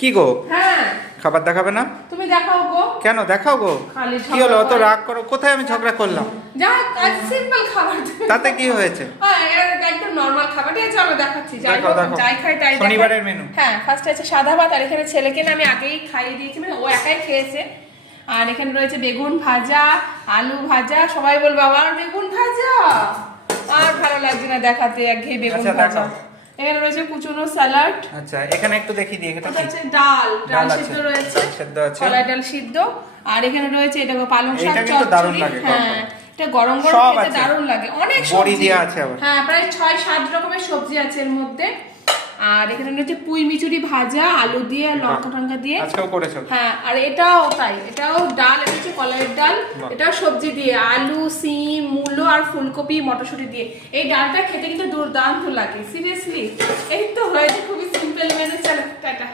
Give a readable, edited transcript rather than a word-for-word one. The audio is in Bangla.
কি গো? হ্যাঁ খাবার দেখাবে না? তুমি দেখাও গো। কেন দেখাও গো? খালি কি হলো অত রাগ করো? কোথায় আমি ঝগড়া করলাম? যা সিম্পল খাবার তাতে কি হয়েছে? হ্যাঁ একদম নরমাল খাবার দিয়ে চলো দেখাচ্ছি। দেখো দেখো যাই খাই তাই দেখাই। শনিবারের মেনু। হ্যাঁ ফার্স্টে আছে সাদা ভাত, আর এখানে ছেলেকে না আমি আগেই খাইয়ে দিয়েছি, মানে ও একাই খেয়েছে। আর এখানে রয়েছে বেগুন ভাজা, আলু ভাজা। সবাই বলবে আবার বেগুন ভাজা, আর ভালো লাগছে না দেখাতে, একঘেয়ে বেগুন আচ্ছা, ভাজা। দেখাও। এখানে রয়েছে কুচনো স্যালাড। আচ্ছা এখানে একটু দেখি দিই, এটা এটা কি? হচ্ছে ডাল ডাল সিদ্ধ আছে। রয়েছে, সেদ্ধ আছে। কলাই ডাল সিদ্ধ। আর এখানে রয়েছে এটা পালং শাক এটা কিন্তু দারুণ চচ্চড়ি। লাগে, হ্যাঁ এটা গরম গরম সব খেতে আছে। দারুণ লাগে, অনেক বড়ি সবজি দেয়া আছে আবার। হ্যাঁ প্রায় 6-7 রকমের সবজি আছে এর মধ্যে। আর এখানে রয়েছে পুঁই মিচুরি ভাজা আলু দিয়ে আর লঙ্কা টঙ্কা দিয়ে। আজকেও করেছো? হ্যাঁ আর এটাও তাই, এটাও ডাল, এটা হচ্ছে কলাইয়ের ডাল। এটাও সবজি দিয়ে আলু, সিম, মূলো আর ফুলকপি মটরশুঁটি দিয়ে। এই ডালটা খেতে কিন্তু দুর্দান্ত লাগে সিরিয়াসলি। এই তো হয়েছে খুবই সিম্পল মেনু। চলো টাটা।